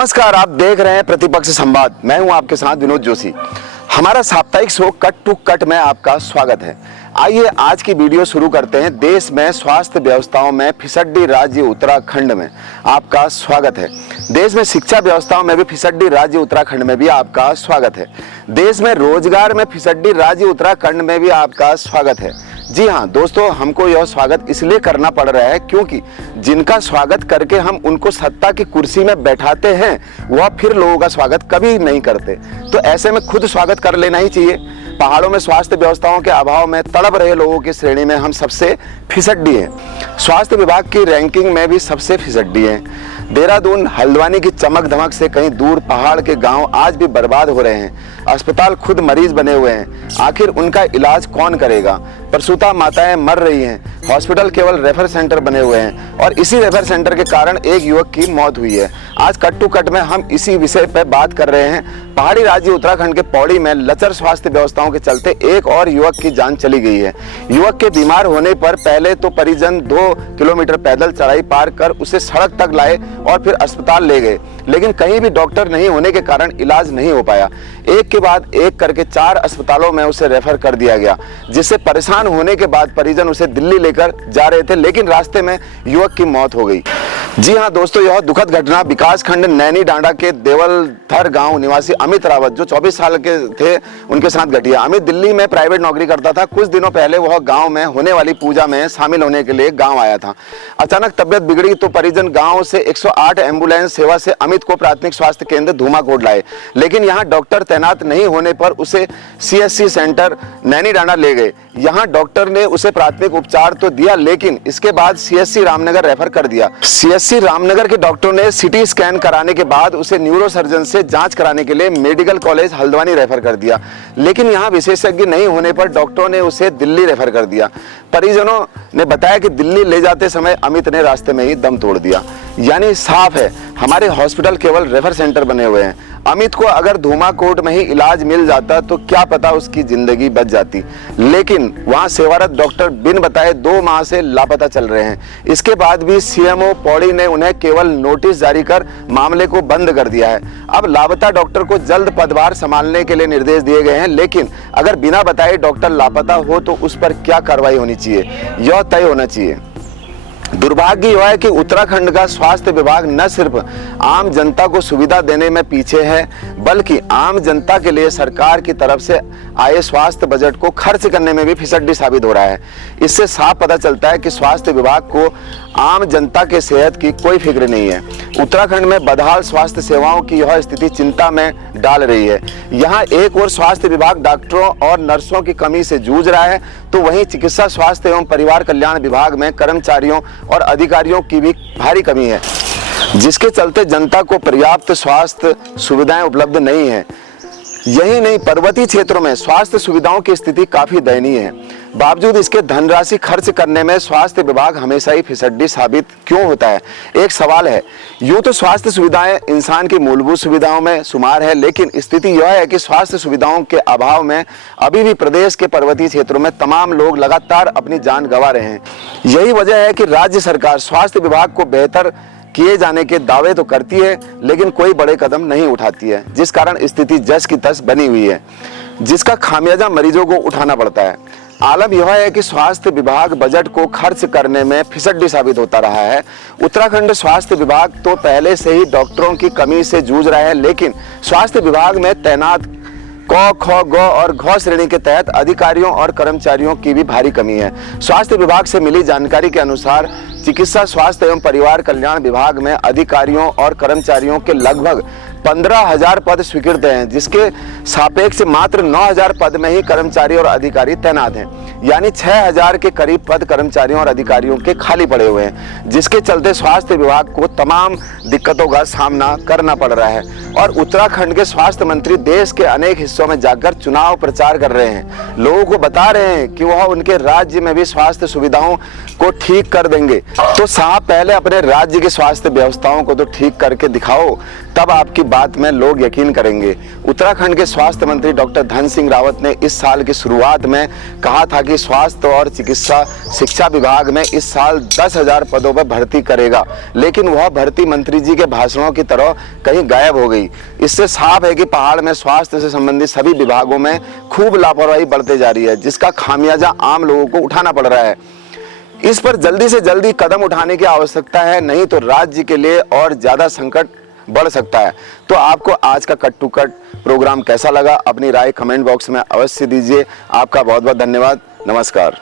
नमस्कार, आप देख रहे हैं प्रतिपक्ष संवाद। मैं हूं आपके साथ विनोद जोशी। हमारा साप्ताहिक शो कट टू कट में आपका स्वागत है। आइए आज की वीडियो शुरू करते हैं। देश में स्वास्थ्य व्यवस्थाओं में फिसड्डी राज्य उत्तराखंड में आपका स्वागत है। देश में शिक्षा व्यवस्थाओं में भी फिसड्डी राज्य उत्तराखंड में भी आपका स्वागत है। देश में रोजगार में फिसड्डी राज्य उत्तराखंड में भी आपका स्वागत है। जी हाँ दोस्तों, हमको यह स्वागत इसलिए करना पड़ रहा है क्योंकि जिनका स्वागत करके हम उनको सत्ता की कुर्सी में बैठाते हैं वह फिर लोगों का स्वागत कभी नहीं करते। तो ऐसे में खुद स्वागत कर लेना ही चाहिए। पहाड़ों में स्वास्थ्य व्यवस्थाओं के अभाव में तड़प रहे लोगों की श्रेणी में हम सबसे फिसड्डी हैं। स्वास्थ्य विभाग की रैंकिंग में भी सबसे फिसड्डी हैं। देहरादून हल्द्वानी की चमक धमक से कहीं दूर पहाड़ के गांव आज भी बर्बाद हो रहे हैं। अस्पताल खुद मरीज बने हुए हैं। आखिर उनका इलाज कौन करेगा? प्रसूता माताएं मर रही हैं। हॉस्पिटल केवल रेफर सेंटर बने हुए हैं और इसी रेफर सेंटर के कारण एक युवक की मौत हुई है। आज कट टू कट में हम इसी विषय पर बात कर रहे हैं। पहाड़ी राज्य उत्तराखंड के पौड़ी में लचर स्वास्थ्य व्यवस्थाओं के चलते एक और युवक की जान चली गई है। युवक के बीमार होने पर पहले तो परिजन 2 किलोमीटर पैदल चढ़ाई पार कर उसे सड़क तक लाए और फिर अस्पताल ले गए, लेकिन कहीं भी डॉक्टर नहीं होने के कारण इलाज नहीं हो पाया। एक के बाद एक करके 4 अस्पतालों में उसे रेफर कर दिया गया, जिससे परेशान होने के बाद परिजन उसे दिल्ली लेकर जा रहे थे, लेकिन रास्ते में युवक की मौत हो गई। जी हाँ दोस्तों, यह दुखद घटना विकास खंड नैनी डांडा के देवलधर गांव निवासी अमित रावत जो 24 साल के थे उनके साथ घटी है। अमित दिल्ली में प्राइवेट नौकरी करता था। कुछ दिनों पहले वह गांव में होने वाली पूजा में शामिल होने के लिए गांव आया था। अचानक तबियत बिगड़ी तो परिजन गांव से 108 एम्बुलेंस सेवा से अमित को प्राथमिक स्वास्थ्य केंद्र धूमाकोट लाए, लेकिन यहाँ डॉक्टर तैनात नहीं होने पर उसे CSC सेंटर नैनी डांडा ले गए। यहाँ डॉक्टर ने उसे प्राथमिक उपचार तो दिया, लेकिन इसके बाद CSC रामनगर रेफर कर दिया। CSC रामनगर के डॉक्टरों ने CT स्कैन कराने के बाद उसे न्यूरोसर्जन से जांच कराने के लिए मेडिकल कॉलेज हल्द्वानी रेफर कर दिया, लेकिन यहाँ विशेषज्ञ नहीं होने पर डॉक्टरों ने उसे दिल्ली रेफर कर दिया। परिजनों ने बताया कि दिल्ली ले जाते समय अमित ने रास्ते में ही दम तोड़ दिया। यानी साफ है, हमारे हॉस्पिटल केवल रेफर सेंटर बने हुए हैं। अमित को अगर धूमाकोट में ही इलाज मिल जाता तो क्या पता उसकी जिंदगी बच जाती, लेकिन वहां सेवारत डॉक्टर बिन बताए 2 माह से लापता चल रहे हैं। इसके बाद भी CMO पौड़ी ने उन्हें केवल नोटिस जारी कर मामले को बंद कर दिया है। अब लापता डॉक्टर को जल्द पदभार संभालने के लिए निर्देश दिए गए हैं, लेकिन अगर बिना बताए डॉक्टर लापता हो तो उस पर क्या कार्रवाई होनी चाहिए, यह तय होना चाहिए। दुर्भाग्य यह है कि उत्तराखंड का स्वास्थ्य विभाग न सिर्फ आम जनता को सुविधा देने में पीछे है, बल्कि आम जनता के लिए सरकार की तरफ से आए स्वास्थ्य बजट को खर्च करने में भी फिसड्डी साबित हो रहा है। इससे साफ पता चलता है कि स्वास्थ्य विभाग को आम जनता के सेहत की कोई फिक्र नहीं है। उत्तराखंड में बदहाल स्वास्थ्य सेवाओं की यह स्थिति चिंता में डाल रही है। यहाँ एक ओर स्वास्थ्य विभाग डॉक्टरों और नर्सों की कमी से जूझ रहा है, तो वहीं चिकित्सा स्वास्थ्य एवं परिवार कल्याण विभाग में कर्मचारियों और अधिकारियों की भी भारी कमी है, जिसके चलते जनता को पर्याप्त स्वास्थ्य सुविधाएं उपलब्ध नहीं है। यही नहीं, पर्वतीय क्षेत्रों में स्वास्थ्य सुविधाओं की स्थिति काफी दयनीय है। बावजूद इसके धनराशि खर्च करने में स्वास्थ्य विभाग हमेशा ही फिसड्डी साबित क्यों होता है? एक सवाल है। यूं तो स्वास्थ्य सुविधाएं इंसान की मूलभूत सुविधाओं में शुमार है, लेकिन स्थिति यह है कि स्वास्थ्य सुविधाओं के अभाव में अभी भी प्रदेश के पर्वतीय क्षेत्रों में तमाम लोग लगातार अपनी जान गंवा रहे हैं। यही वजह है कि राज्य सरकार स्वास्थ्य विभाग को बेहतर किए जाने के दावे तो करती है, लेकिन कोई बड़े कदम नहीं उठाती है, जिस कारण स्थिति जस की तस बनी हुई है, जिसका खामियाजा मरीजों को उठाना पड़ता है। आलम यह है कि स्वास्थ्य विभाग बजट को खर्च करने में फिसड्डी साबित होता रहा है। उत्तराखंड स्वास्थ्य विभाग तो पहले से ही डॉक्टरों की कमी से जूझ रहा है, लेकिन स्वास्थ्य विभाग में तैनात क, ख, ग और घ श्रेणी के तहत अधिकारियों और कर्मचारियों की भी भारी कमी है। स्वास्थ्य विभाग से मिली जानकारी के अनुसार चिकित्सा स्वास्थ्य एवं परिवार कल्याण विभाग में अधिकारियों और कर्मचारियों के लगभग 15,000 पद स्वीकृत हैं, जिसके सापेक्ष मात्र 9,000 पद में ही कर्मचारी और अधिकारी तैनात हैं। यानी 6,000 के करीब पद कर्मचारियों और अधिकारियों के खाली पड़े हुए हैं, जिसके चलते स्वास्थ्य विभाग को तमाम दिक्कतों का सामना करना पड़ रहा है। और उत्तराखंड के स्वास्थ्य मंत्री देश के अनेक हिस्सों में जाकर चुनाव प्रचार कर रहे हैं, लोगों को बता रहे हैं कि वह उनके राज्य में भी स्वास्थ्य सुविधाओं को ठीक कर देंगे। तो साहब, पहले अपने राज्य की स्वास्थ्य व्यवस्थाओं को तो ठीक करके दिखाओ, तब आपकी बात में लोग यकीन करेंगे। उत्तराखंड के स्वास्थ्य मंत्री डॉक्टर धन सिंह रावत ने इस साल की शुरुआत में कहा था कि कि स्वास्थ्य और चिकित्सा शिक्षा विभाग में इस साल 10,000 पदों पर भर्ती करेगा, लेकिन वह भर्ती मंत्री जी के भाषणों की तरह कहीं गायब हो गई। इससे साफ है कि पहाड़ में स्वास्थ्य से संबंधित सभी विभागों में खूब लापरवाही बढ़ते जा रही है, जिसका खामियाजा आम लोगों को उठाना पड़ रहा है। इस पर जल्दी से जल्दी कदम उठाने की आवश्यकता है, नहीं तो राज्य के लिए और ज्यादा संकट बढ़ सकता है। तो आपको आज का कट टू कट प्रोग्राम कैसा लगा, अपनी राय कमेंट बॉक्स में अवश्य दीजिए। आपका बहुत बहुत धन्यवाद। नमस्कार।